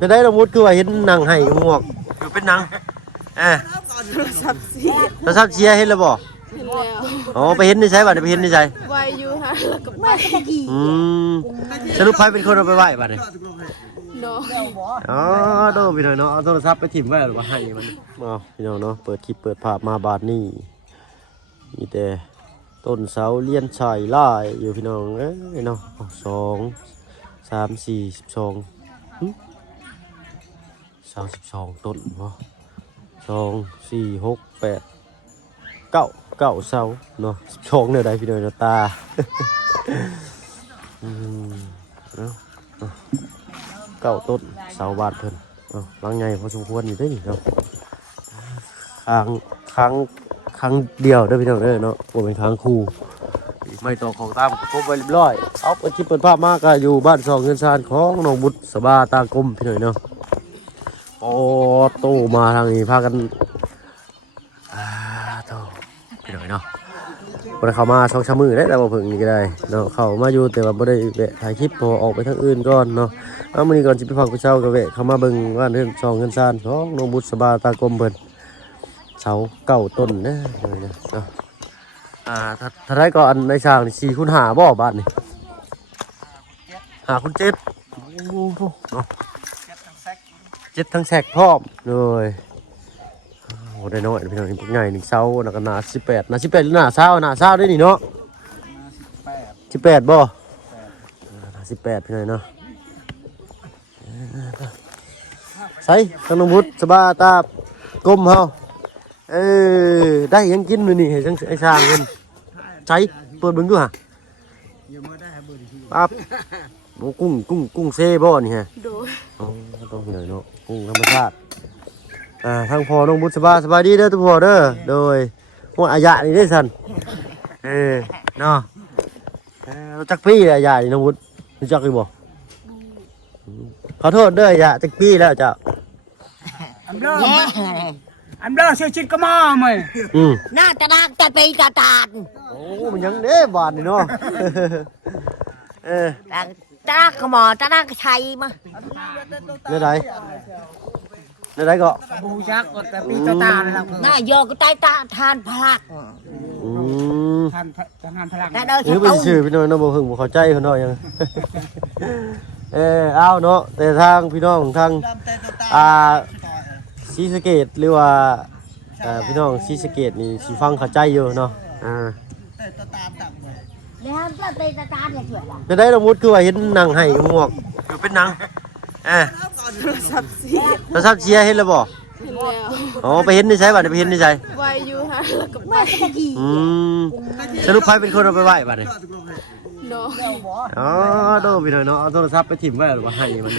จะได้ละมุดคือว่าเห็นหนังให้งวกอยู่เป็นหนังโทรศัพท์เสีย เราทราบเชียร์เห็นแล้วบ่อ๋อไปเห็นนี่ใช่ป่ะไปเห็นนี่ใช่ไวอยู่ฮะแล้วก็ไปสรุปใครเป็นคนเอาไปไหว้บัดนี้เนาะอ๋อโดพี่หน่อยเนาะเอาโทรศัพท์ไปถิ่มไว้หรือว่าให้มันพี่น้องเนาะเปิดคลิปเปิดภาพมาบาดนี่มีแต่ต้นเสาเลี้ยนชายล่ายอยู่พี่น้องเนาะ2 3 4 12 ต้นบ่2 4 6 8 9เสาเนาะ12เนี่ยได้พี่น้องเนาะตา9 ต้นเสาบาทเพิ่นหลังใหญ่พอสมควรอยู่ได้นี่เนาะครั้งเดียวได้พี่น้องเนาะบ่เป็นครั้งคู่ไม่ต่อของตามครบไว้เรียบร้อยเอาเปิดคลิปเปิดภาพมากก็อยู่บ้าน2เงินซานของน้องบุตรสบาตากลมพี่น้องเนาะโอ้โตมาทางนี้พากันโตพี่น้องเนาะบ่ได้เข้ามา2-3 มื้อได้แล้วบ่เพิ่งนี่ก็ได้เนาะเข้ามาอยู่แต่ว่าบ่ได้แวะถ่ายคลิปพอออกไปทางอื่นก่อนเนาะเอามื้อนี้ก่อนสิไปพักไปเช้าก็แวะเข้ามาเบิ่งบ้านเรือน2เงินซานของน้องบุตรสบาตากลมเพิ่นเสา9 ต้นเนาะถ้าได้ก็อันในช่างนี่4 คูณ 5บ่บ้านนี่5 คูณ 7เนาะ7ทั้งแซกพร้อมเลยโอ้ได้น้อยพี่น้องนี่ใหญ่1เสาแล้วก็หน้า18หน้า18หรือหน้า20ด้วยนี่เนาะ18บ่หน้า18พี่น้องเนาะใส่ขนมบุตรสบาตากลมเฮาได้ยังกินมื้อนี้ให้จังไอ้ช่างเพิ่นใช้เปิดเบิ่งดูฮะปั๊บโอ้กุ้งเซ่บ่นี่ฮะโดยต้องหน่อยเนาะกุ้งธรรมชาติทางพ่อน้องบุตรสบายดีเด้อทุกพ่อเด้อโดยหัวอายะนี่ได้สั่นเนาะจักพี่อายะนี่น้องบุตรรู้จักอยู่บ่ขอโทษเด้ออายะจักพี่แล้วจ้ะอันเด้อเสียชิดก็มาไหมน่าจะรักแต่ไปตาตาดโอ้มันยังเด้บานนี่เนาะตารักขมอตารักชัยมาเนื้อใดก็บูชักก็แต่ปีตาตาเลยล่ะน่าโยก็ตายตาทานพลักทานพลังหรือเป็นชื่อพี่น้องน้องบ่หึงบ่เข้าใจเขาเนาะยังเอาเนาะแต่ทางพี่น้องทางศรีสะเกษหรือว่าพี่น้องศรีสะเกษนี่สิฟังเข้าใจอยู่เนาะจะได้ละมุดคือว่าเห็นหนังให้งวกอยู่เป็นหนังโทรศัพท์เสียเราทราบเชียร์เห็นแล้วบ่อ๋อไปเห็นนี่ใช่ป่ะไปเห็นนี่ใช่ไวอยู่ฮะแล้วก็ไปสรุปใครเป็นคนเอาไปไหว้บัดนี้เนาะอ๋อโดพี่หน่อยเนาะเอาโทรศัพท์ไปถิ่มไว้หรือว่าให้มัน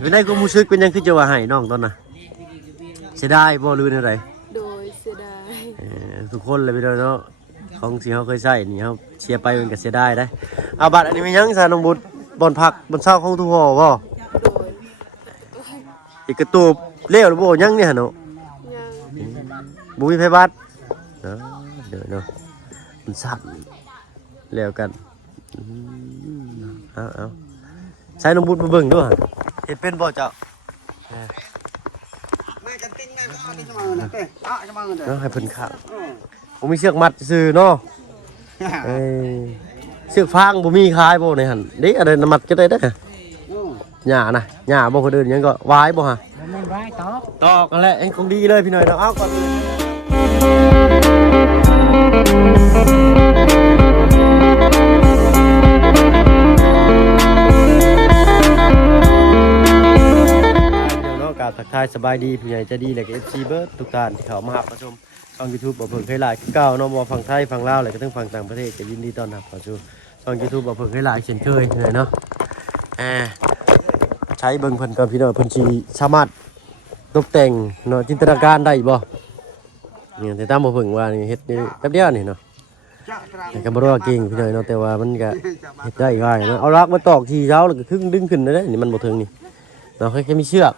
เป็นได้กูมูซึกเป็นยังคือจะว่าให้น้องตอนน่ะเสียดายบ่ลืมอะไรโดยเสียดายทุกคนเลยพี่น้องเนาะของที่เขาเคยใส่นี่เขาเชียร์ไปมันก็เสียดายได้เอาบัตรอันนี้มียังสารน้องบุตรบอลพักบอลเช้าของทุกห่อบ่อีกกระตูบเลี้ยวหรือบ่ยังเนี่ยเนาะบุ้ยไพบัตรเดี๋ยวเนาะมันสั่นเลี้ยวกันเอาใช้น้องบุตรมาเบิ่งด้วยเห็นเป็นบ่เจ้าเนาะให้เพิ่นข้าวผมมีเชือกมัดซื้อเนาะเชือกฟางบ่มีขายบ่ในหั่นเด้อะไรนำมัดก็ได้เด้อหญ้านะหญ้าบ่คนอื่นยังก็วายบ่ฮะมันวายตอกกันแหละของดีเลยพี่หน่อยเนาะเอาก่อนทักทายสบายดีผู้ใหญ่จะดีแหละกับ FC เบิร์ดทุกท่านที่เข้ามาหับมาชมช่อง YouTube บ่เพิ่งเคยหลายเก่าเนาะบ่ฝั่งไทยฝั่งลาวอะไรก็ทั้งฝั่งต่างประเทศก็ยินดีต้อนรับเข้าสู่ช่อง YouTube บ่เพิ่งเคยหลายเช่นเคยเลยเนาะใช้เบิ่งเพิ่นก่อนพี่น้องเพิ่นสิสามารถตกแต่งเนาะจินตนาการได้บ่เนี่ยแต่ตามบ่เพิ่งว่านี่เฮ็ดนี่แป๊บเดียวนี่เนาะแต่ก็บ่รู้ว่าเก่งพี่น้องเนาะแต่ว่ามันก็เฮ็ดได้ง่ายเนาะเอาลักมาตอกที่เช้าแล้วก็ครึ่งดึงขึ้นได้นี่มันบ่ถึงนี่เนาะแค่มีเชือก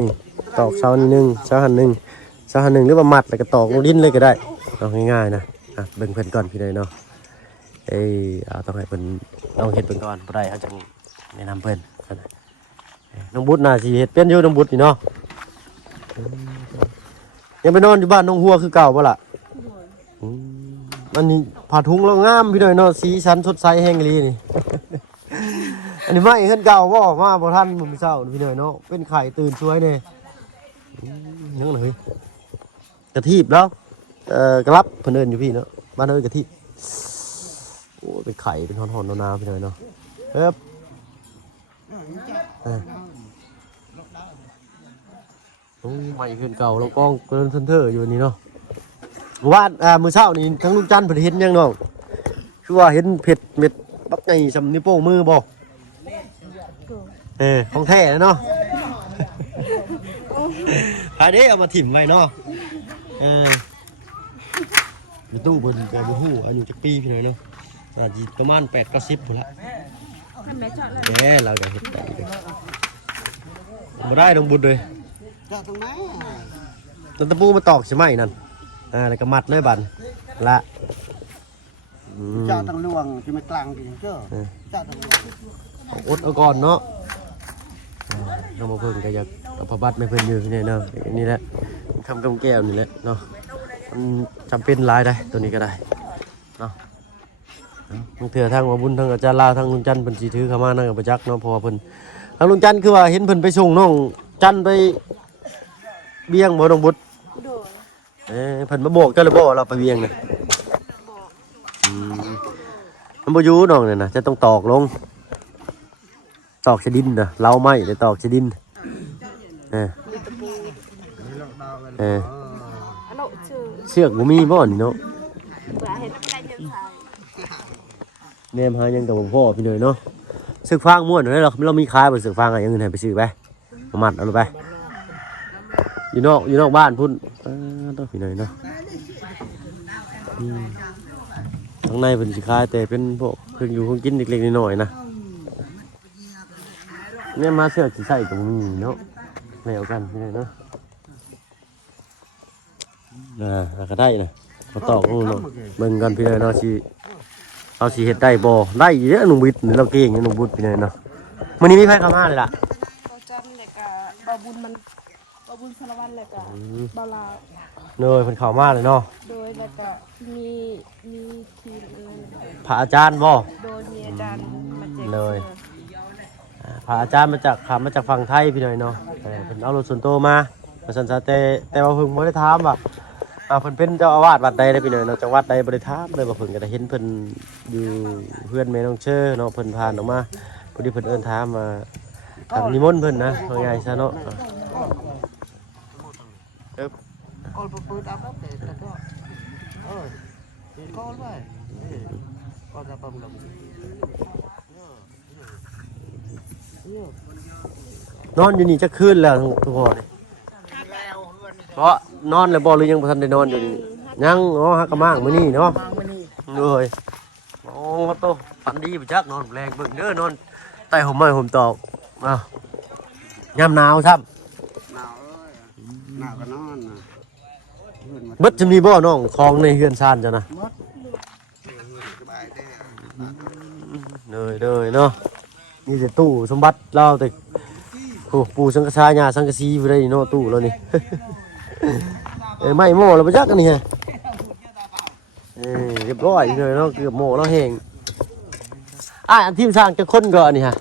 นี่ตอกเสานี่1เสาหัน1หรือว่ามัดแล้วก็ตอกลงดินเลยก็ได้เอาง่ายๆนะเบิ่งเพิ่นก่อนพี่น้องเนาะต้องให้เพิ่นลองเฮ็ดเบิ่งก่อนบ่ได้เฮาจัง แนะนำเพิ่นน้องบุตรน่าสิเฮ็ดเป็นอยู่น้องบุตรนี่เนาะยังไปนอนอยู่บ้านน้องหัวคือเก่าบ่ล่ะอันนี้ผ้าถุงเรางามพี่น้อยเนาะสีสันสดใสแห้งอีหลีนี่ อันนี้ไม่เฮือนเก่าบ่มาบ่ทันมื้อเช้าพี่น้อยเนาะเป็นไข่ตื่นสวยแน่ยังเลยกระทีบแล้วกระลับเพิ่นเอิ้นอยู่พี่เนาะบ้านเอิ้นกระทีบโอ้เป็นไข่เป็นหอนๆหนาวๆพี่น้อยเนาะเอ๊บโอ้ไม่เฮือนเก่าแล้วกองเกินเทินๆอยู่นี่เนาะว่ามื้อเช้านี่ทั้งลุงจันทร์เพิ่นเห็นยังน้องคือว่าเห็นเผ็ดเม็ดบักใหญ่สำนิ้วโป้งมือบ่ของแท้เนาะพาเด้เอามาถิ่มไว้เนาะมีตู้บนกระบุหูอายุจักปีพี่หน่อยเนาะอาจจะประมาณ8-90พุ่นละเราจะเห็ดได้เลยมาได้ดงบุญเลย เจาะตรงไหน ต้นตะปูมาตอกใช่ไหมนั่นแล้วก็มัดเลยบันละ เจาะตรงลวงที่ไม่กลางจริงเจ้าเจาะตรงลวง อดเอาก่อนเนาะน้องมาเพิ่งก็อยากเอาพระบัตรไม่เพิ่นอยู่นี่เนาะนี่แหละคำกำแก้วนี่แหละเนาะมันจำเป็นหลายได้ตัวนี้ก็ได้เนาะทั้งเถื่อทั้งว่าบุญทั้งอาจารย์ลาวทั้งลุงจันทร์เพิ่นสิถือเข้ามานั่งกับประจักษ์เนาะเพราะว่าเพิ่นทางลุงจันทร์คือว่าเห็นเพิ่นไปส่งน้องจันทร์ไปเบี้ยงบ่น้องบุตร โดย เพิ่นมาบอกเจ้าเลยบ่ว่าเราไปเบี้ยงน่ะมันบ่อยู่น้องนี่นะจะต้องตอกลงตอกชดินน่ะเราไม่ได้ตอกชดินมีตะปูอันโนชื่อ เชือกบ่มีบ่นี่เนาะ เบื่อเห็นไม่ได้เดินทาง แนมหายังกับพ่อพี่หน่อยเนาะเสือกฟางม้วนเลยเรามีขายบ่เสือกฟางอะไรยังเงินให้ไปซื้อไปมามัดเอาไปอยู่นอกบ้านพุ่นต้องพี่หน่อยเนาะข้างในเป็นสิขายแต่เป็นพวกเครื่องอยู่เครื่องกินเล็กๆน้อยๆนะเนี่ยมาเสือกสิใส่กับมีเนาะแนวกันพี่หน่อยเนาะก็ได้นะมาตอกเนาะเบิ่งกันพี่หน่อยเนาะสิเอาสิเฮ็ดได้บ่ได้เยอะหนุ่มวิทย์เราเก่งหนุ่มบุญพี่หน่อยเนาะมื้อนี้มีไผเข้ามาเลยล่ะ เราจำเลยกับบาบุญสารวัตรเลยกับบาลา เนยเพิ่นเข้ามาเลยเนาะ โดยแล้วก็มีทีมอะไร พระอาจารย์บ่ โดยมีอาจารย์มาแจก เลย พระอาจารย์มาจากฝั่งไทยพี่หน่อยเนาะเพิ่นเอารถส่วนตัวมาสันซะแต่ว่าเพิ่นบ่ได้ถามว่าเพิ่นเป็นเจ้าอาวาสวัดใดได้พี่หน่อยเนาะจังหวัดใดบ่ได้ถามเลยว่าเพิ่นก็ได้เห็นเพิ่นอยู่เพื่อนแม่น้องเชอเนาะเพิ่นผ่านออกมาพอดีเพิ่นเอิ้นถามมานิมนต์เพิ่นนะว่าไงซะเนาะ โอ้ยปืนอัพแล้วแต่ก็ก็ไว้ก็จะปั๊มลง นอนอยู่นี่จะคืนแล้วทุกคนเพราะนอนแล้วบ่หรือยังบ่ทันได้นอนอยู่นี่ยังฮักกะมากมื้อนี้เนาะเลยโอ้โตฝันดีบ่จักนอนแรงเบิ่งเด้อนอนใต้ห่มไม้ห่มตอกยามหนาวซ้ำ หนาวหนาวก็นอนนะ เบิดจะมีบ่น้องคลองในเฮือนซานจ้ะนะ สบายเด้ เลยเนาะนี่แต่ตู้สมบัติเราแต่โอ้ปู่สังกษาญาสังกะสีบ่ได้เนาะตู้เรานี่ ไม่โม่เราบ่จักอันนี้ฮะเรียบร้อยเลยเนาะเกือบโม่แล้วแห้งอันทีมสร้างจะคนก็อันนี้ฮะ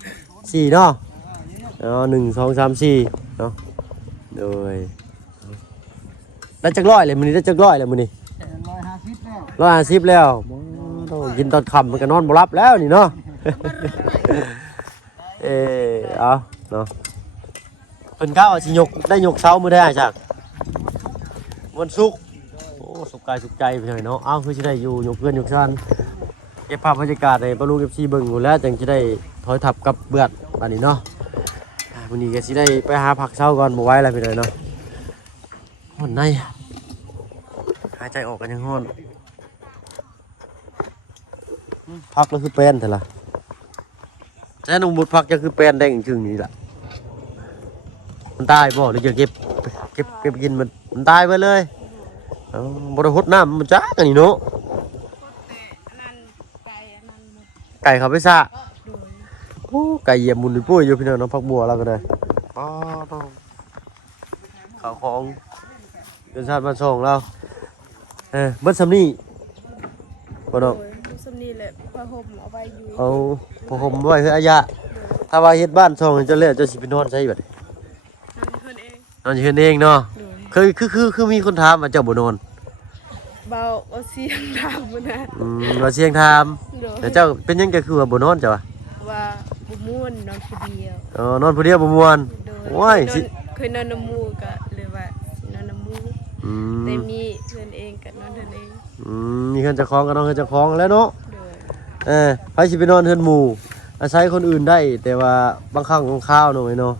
4เนาะ1 2 3 4เนาะโดยได้จักร้อยเลยมื้อนี้ได้จักร้อยเลยมื้อนี้ 150แล้ว 150แล้วต้องกินตอนค่ำมันก็นอนบ่หลับแล้วนี่เนาะ เอาเนาะเพิ่นก้าวสิได้ยกเสามื้อได้จักวันศุกร์โอ้สุขกายสุขใจไปหน่อยเนาะเอาคือสิได้อยู่ยกเพื่อนยกชั้นเก็บภาพบรรยากาศให้ปะลูก FC เบิ่งอยู่แล้วจังสิได้ถอยทับกับเบือดบัดนี้เนาะมื้อนี้ก็สิได้ไปหาผักเช้าก่อนบ่ไหวแล้วพี่น้อยเนาะฮ้อนในหายใจออกกันยังฮ้อนพักแล้วคือเป็นแต่ละแต่นุ่มบุดพักจะคือเป็นแดงจึงนี่ล่ะมันตายบ่หรือจะเก็บกินมันตายไปเลยบ่ได้หดน้ำมันจักอันนี้เนาะ อันนั้นไก่อันนั้นหมด ไก่เขาไปซะ โดย โอ้ไก่เหยียบหมุนปุ้ยอยู่พี่น้องเนาะพักบัวเราก็ได้อ๋อต้องข่าวของเดินชาติบ้านช่องเราเบิดสำนี่บ่น้อง โดยลูกสำนีแหละผ้าห่มเอาไว้อยู่ เอาพอผมไว้คืออายะถ้าว่าเฮ็ดบ้านช่องจะแล้วจะสิไปนอนใช่บัด นั่นเพิ่นเอง นอนอยู่เองเนาะ โดย คือมีคนถามว่าเจ้าบ่นอน เบาเอาเสียงดังบ่นะ ว่าเสียงถาม โดย แต่เจ้าเป็นหยังก็คือว่าบ่นอนจ้ะวะ ว่าบ่ม่วนนอนผู้เดียว อ๋อนอนผู้เดียวบ่ม่วน โดย โอ้ยสิ เคยนอนน้ำหมูก็เลยว่าสินอนน้ำหมู อื แต่ ม มีเพื่อนเองก็นอนเพื่อนเอง มีเฮือนเจ้าของก็ต้องเฮือนเจ้าของแล้วเนาะ โดย ไผสิไปนอนเฮือนหมู่อาศัยคนอื่นได้ แต่ว่าบางครั้งบางคราวหน่อยเนาะ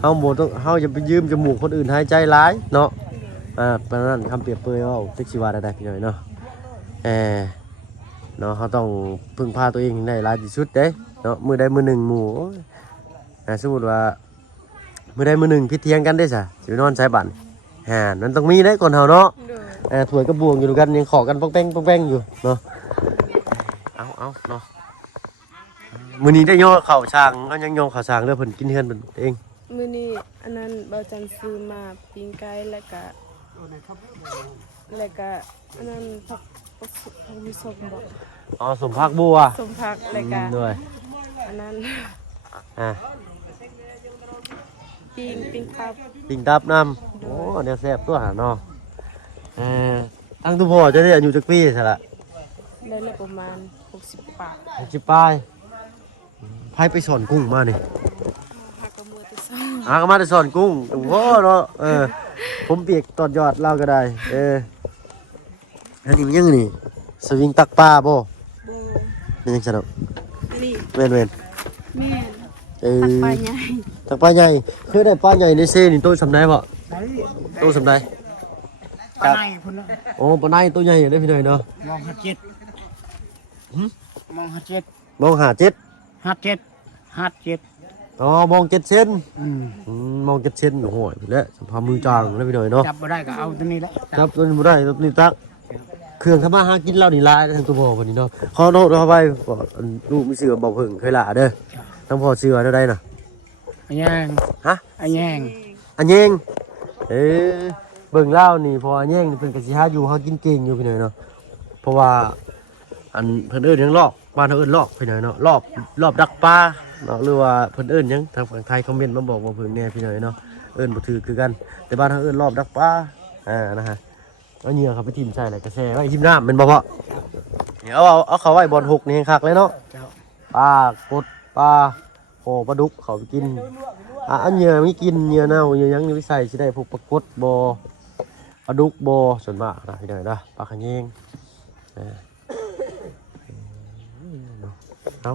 เฮาบ่ต้องเฮาจะไปยืมจมูกคนอื่นหายใจหลายเนาะเพราะฉะนั้นคำเปรียบเปรยเว้าจักสิว่าได้พี่น้อยเนาะเนาะเฮาต้องพึ่งพาตัวเองให้ได้หลายที่สุดเด้เนาะมื้อใดมื้อหนึ่งหมู่โอ้ยสมมุติว่ามื้อใดมื้อหนึ่งพิดเถียงกันได้ซะสิไปนอนใช้บัตรมันต้องมีได้ก่อนเฮาเนาะ โดย ถ้วยกับบวงอยู่ด้วยกันยังขอกันป้องแป้งป้องแป้งอยู่เนาะเอาเนาะมื้อนี้ได้ย่อข้าวช้างก็ยังย่อข้าวช้างเด้อเพิ่นกินเฮือนเพิ่นเอง มื้อนี้อันนั้นเบาจันซื้อมาปิ้งไก่แล้วก็อันนั้นผักสุกผักมีส้มบ่ อ๋อสมพักบัว ส้มผักแล้วก็ ด้วย อันนั้น อ่ะ ปิ้งครับ ปิ่งตับน้ำโอ้เนี่ยแซ่บตัวหาเนาะตั้งทุกพ่อจะได้อายุจักปีซะละ ได้ละประมาณ60 บาท 60ปลายไผไปสอนกุ้งมานี่ หักกระมือที่ซ่า ก็มาได้สอนกุ้งโอ้โหเนาะผมเปียกตอดยอดเราก็ได้อันนี้มันยังนี่สวิงตักปลาบ่ โบ นี่ยังซะเนาะ นี่ แม่น แม่น ๆ ตักปลาใหญ่ ตักปลาใหญ่เคยได้ปลาใหญ่ในเซนี่ตัวสำไดบ่ ได้ ตัวสำได ปลาในพุ่นละ โอ้ปลาในตัวใหญ่อยู่ได้อพี่หน่อยเนาะ มองหัดเจ็ดมองหัดเจ็ด มองหาเจ็ด หัดเจ็ดหัดเจ็ด อ๋อมอง7 เซน อืม มอง7 เซนโอ้โหพี่แล้วสัมภาระมือจางแล้วพี่หน่อยเนาะ จับบ่ได้ก็เอาตัวนี้แหละ ครับตัวนี้บ่ได้ตัวนี้ตักเครื่องทำมาหากินเรานี่หลายทั้งตัวพ่อคนนี้เนาะขอโทษเข้าไปบอกลูกมีเสือบอกเพิ่งเคยหล่าเด้อทั้งพ่อเสือเท่าใดน่ะ ไอ้แยง ฮะ ไอ้แยง อันเยงเบิ่งเล่านี่พออันเยงนี่เพิ่นก็สิหาอยู่หากินเก่งอยู่พี่หน่อยเนาะเพราะว่าอันเพิ่นเอิ้นหยังลอกบ้านเฮาเอิ้นลอกพี่หน่อยเนาะรอบดักปลาเนาะหรือว่าเพิ่นเอิ้นหยังทางฝั่งไทยคอมเมนต์มาบอกว่าเพิ่นแน่พี่หน่อยเนาะเอิ้นบ่ถูกคือกันแต่บ้านเฮาเอิ้นรอบดักปลานะฮะเอาเหยื่อครับไปทิ่มใส่แล้วก็แช่ไว้ทิ่มน้ำแม่นบ่พ่อเดี๋ยวเอาเข้าไว้บอนหกนี่คักเลยเนาะปลากดปลาโอ้ปลาดุกเขาไปกินอันเหยื่อมีกินเหยื่อเน่าเหยื่อหยังนี่ไปใส่สิได้พวกปลากดบ่ปลาดุกบ่ส่วนมากนะพี่หน่อยนะปลาขะแยงเอา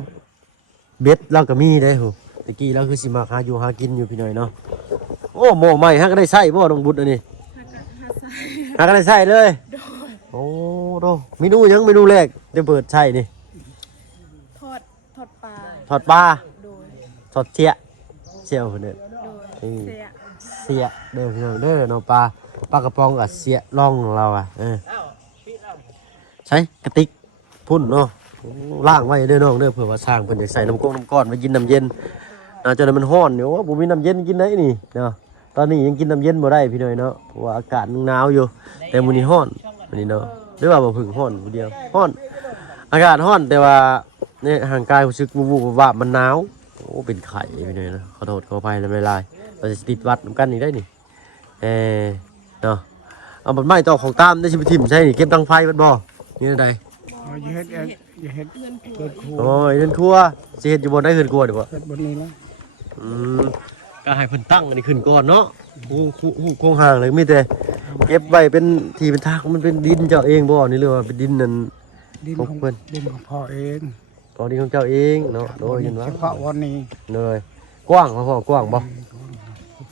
เบ็ดเราก็มีได้โหตะกี้เราคือสิมาหาอยู่หากินอยู่พี่หน่อยเนาะโอ้หม้อใหม่ฮะก็ได้ใส่บ่น้องบุตรอันนี้ฮะก็ได้ใส่เลยโอ้โดเมนูยังเมนูแรกจะเปิดใส่นี่ ทอดปลา ทอดปลา โดย ทอดเชี่ยวเพิ่นเด้อ โดยเสีย เสียเด้อพี่น้องเด้อเนาะปลากระป๋องกับเสียร่องของเราใช้กระติกพุ่นเนาะล่างไว้เด้อน้องเด้อเผื่อว่าสร้างเพิ่นอยากใส่น้ำก้อนไว้กินน้ำเย็นจนมันร้อนเดี๋ยวบ่มีน้ำเย็นกินได้นี่เนาะตอนนี้ยังกินน้ำเย็นบ่ได้พี่น้อยเนาะเพราะว่าอากาศหนาวอยู่แต่มื้อนี้ร้อนมื้อนี้เนาะหรือว่าบ่พึ่งร้อนผู้เดียวร้อนอากาศร้อนแต่ว่าเนี่ยร่างกายรู้สึกวูบๆวาบมันหนาวโอ้เป็นไข้พี่น้อยเนาะขอโทษขออภัยละลายเราจะติดวัดนํกันนี่ได้นี่เนาะเอาบัดไม้ต่อของตามได้สิไปทิ่มใช่นี่เก็บตังไฟบัดบ่นี่ได อย่าเฮ็ดอย่าเฮ็ดเกิดครู โอ้ยเฮือนครัวสิเฮ็ดอยู่บนได้เฮือนครัวเด้อบ่ เฮ็ดบนนี้แล้ว ก็ให้เพิ่นตั้งอันนี้ขึ้นก่อนเนาะโครงห่างเลยมีแต่เก็บไว้เป็นที่เป็นทางมันเป็นดินเจ้าเองบ่นี่เรียกว่าเป็นดินนั่น ดิน ของเพิ่น ดินของพ่อเอง ของดินของเจ้าเองเนาะโดยยันว่า เฉพาะวันนี้ เลยกว้างพ่อกว้างบ่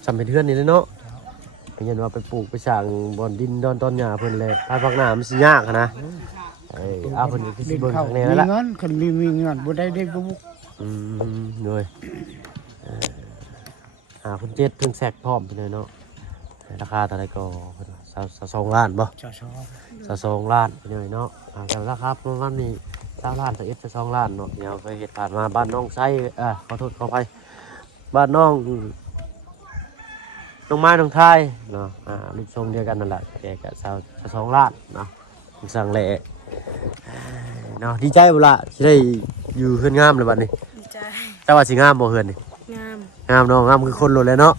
สำเป็นเทือนนี่เลยเนาะยันว่าไปปลูกไปสร้างบ่อนดินดอนต้นหญ้าเพิ่นแหละภายภาคหน้ามันสิยากอะนะเอาเพิ่นก็สิ ดิน เบิ่ง เข้า ข้าง มี ในแล้วล่ะ เงินคนมีเงินบ่ได้บ่บุก เลยหาเพิ่นเจ็ดเพิ่นแซกพร้อมไปเลยเนาะราคาเท่าไหร่ก็เพิ่นว่า22ล้านบ่ ชอ 22ล้านไปเลยเนาะแต่ราคาประมาณนี้ 20 ล้าน22 ล้านเนาะเดี๋ยวเคยเฮ็ดผ่านมาบ้านน้องไส้ขอโทษขออภัยบ้านน้องไม้น้องไทยเนาะลูกชมเดียวกันนั่นแหละแกก็22 ล้านเนาะสั่งแหละเนาะดีใจบ่ล่ะสิได้อยู่เฮือนงามเลยบัดนี้ ดีใจ เจ้าว่าสิงามบ่เฮือนนี่ งาม งามเนาะงามคือคนโลดแล้วเนาะ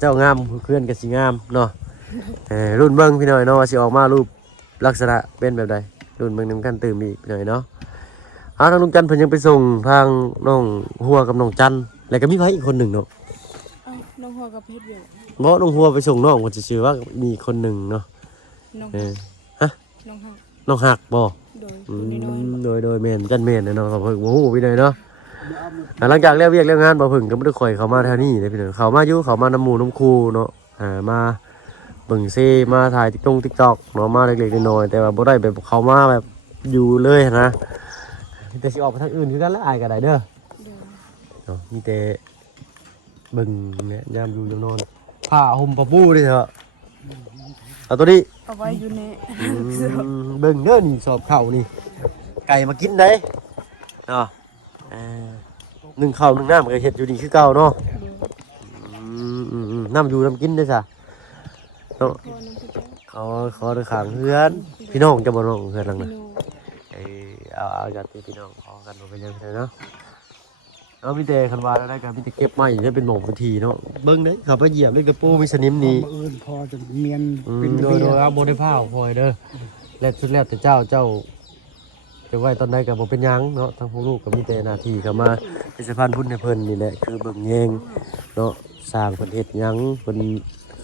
เจ้างามเพื่อนก็สิงามเนาะรุ่นเบิ่งพี่น้อยเนาะว่าสิออกมารูปลักษณะเป็นแบบใดรุ่นเบิ่งนำกันตื่มอีกพี่น้อยเนาะทางลุงจันทร์เพิ่นยังไปส่งทางน้องหัวกับน้องจันแล้วก็มีไผอีกคนหนึ่งเนาะ เอ้าน้องหัวกับเพชรอยู่ บ่น้องหัวไปส่งน้องเพิ่นสิชื่อว่ามีคนหนึ่งเนาะ น้อง ฮะ น้องหัก น้องหักบ่ โดย อื ตัวน้อย โดยแม่นจันแม่นเนาะเพิ่นบ่ฮู้พี่น้อยเนาะหลังจากเรียกเวียกเรียกงานบ่เพิ่นก็บ่ได้ค่อยเข้ามาแถวนี้เด้พี่น้อยเข้ามาอยู่เข้ามาน้ำหมู่น้ำคูเนาะมาเบิ่งซีมาถ่ายTikTok เนาะมาเล็กๆน้อยๆแต่ว่าบ่ได้แบบเข้ามาแบบอยู่เลยนะมีแต่สิออกไปทางอื่นคือกันแล้วอายก็ได้เด้อ เดี๋ยว เนาะมีแต่เบิ่งเนี่ยยามอยู่ยามนอนผ้าห่มผ้าปูดิเถอะเอาตัวนี้ เอาไว้อยู่ใน เบิ่งเด้อนี่สอบข้าวนี่ไก่มากินได้เนาะนึ่งข้าวนึ่งน้ำก็เฮ็ดอยู่นี่คือเก่าเนาะน้ำอยู่น้ำกินได้ซะเนาะ พ่อน้องพี่เจ้า ขอเด้อข้างเฮือนพี่น้องจะบ่น้องเฮือนหลัง พี่ น่ะ โน่ เอาจัดพี่น้องขอกันบ่เป็นยังไงเนาะเอามีแต่คันว่าได้กันมีแต่เก็บไม้ได้เป็นหม่องเป็นทีเนาะเบิ่งเด้เขาไปเหยียบเล็กกระปูมีสนิมนี่ อื่นพอจะเมียน โดยเอาบ่ได้พาวพอยเด้อแล้วสุดแล้วแต่เจ้าจะไว้ตอนใดก็บ่เป็นหยังเนาะทั้งพวกลูกก็มีแต่หน้าที่เข้ามาเป็นสะพานบุญให้เพิ่นนี่แหละคือเบิ่งแยงเนาะสร้างเพิ่นเฮ็ดหยังเพิ่น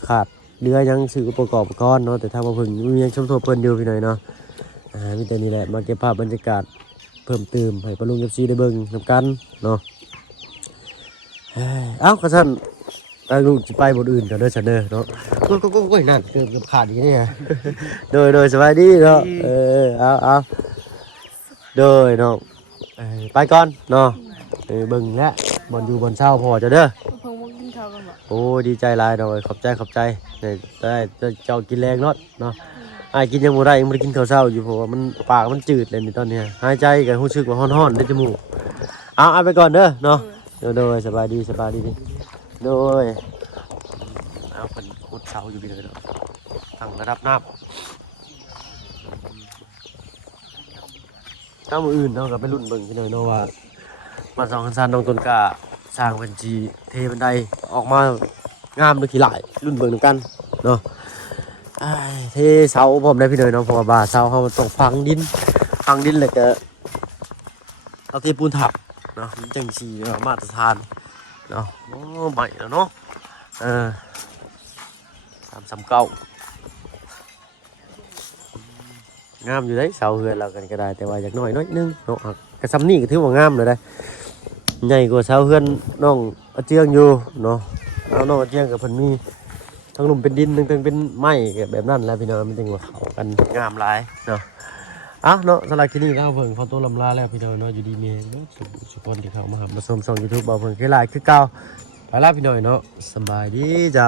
ขาดเรือหยังซื้ออุปกรณ์เนาะแต่ถ้าว่าเพิ่นมีหยังชมทบเพิ่นอยู่พี่น้อยเนาะมีแต่นี่แหละมาเก็บภาพบรรยากาศเพิ่มเติมให้ปลุง FC ได้เบิ่งนำกันเนาะเอ้ากระซั่นลูกสิไปบ่อื่นกันเด้อซั่นเด้อเนาะก็นั่นเกือบขาดอีกนี่ฮะ โดยสบายดีเนาะเอาโดยเนาะไปก่อนเนาะเบิ่งแล้วบ่อนอยู่บ่อนเช่าพอจะเด้อ เพิ่งมากินข้าวกันบ่ โอ้ดีใจหลายเนาะขอบใจได้เจ้ากินแรงเนาะอ้ายกินยังบ่ได้ยังบ่ได้กินข้าวเช้าอยู่เพราะว่ามันปากมันจืดเลยนี่ตอนเนี้ยหายใจก็รู้สึกว่าร้อนๆในจมูกเอาไปก่อนเด้อเนาะโดยสบายดีดิโดยเอาเพิ่นขุดเสาอยู่พี่เลยเนาะตั้งระดับน้ำถ้ามืออื่นเนาะก็ไปรุ่นเบิ่งพี่หน่อยเนาะว่ามาสองคันซานน้องต้นกล้าสร้างเป็นจีเทบันไดออกมางามด้วยขี้หลายรุ่นเบิ่งนำกันเนาะเทเสาพร้อมได้พี่หน่อยเนาะเพราะว่าบ่าเสาเขามันต้องฝังดินแล้วก็เอาเทปูนทับเนาะมันจังสีเนาะมาตรฐานเนาะโอ้ใหม่แล้วเนาะ339งามอยู่ได้เสาเฮือนเรากันก็ได้แต่ว่าอยากน้อยนึงเนาะกระซำนี่ก็ถือว่างามเลยได้ใหญ่กว่าเสาเฮือนน้องอาเจียงอยู่เนาะเอาน้องอาเจียงกับเพิ่นมีทั้งหลุมเป็นดินทั้งเป็นไม้แบบนั้นแหละพี่น้องมันจึงว่าเข้ากันงามหลายเนาะเนาะสำหรับที่นี่เราเพิ่งขอตัวลำลาแล้วพี่น้องเนาะอยู่ดีมีเนาะทุกคนที่เข้ามาชมช่อง YouTube บ่าวเพิ่งคือหลายคือเก่าไปแล้วพี่น้องเนาะสบายดีจ้ะ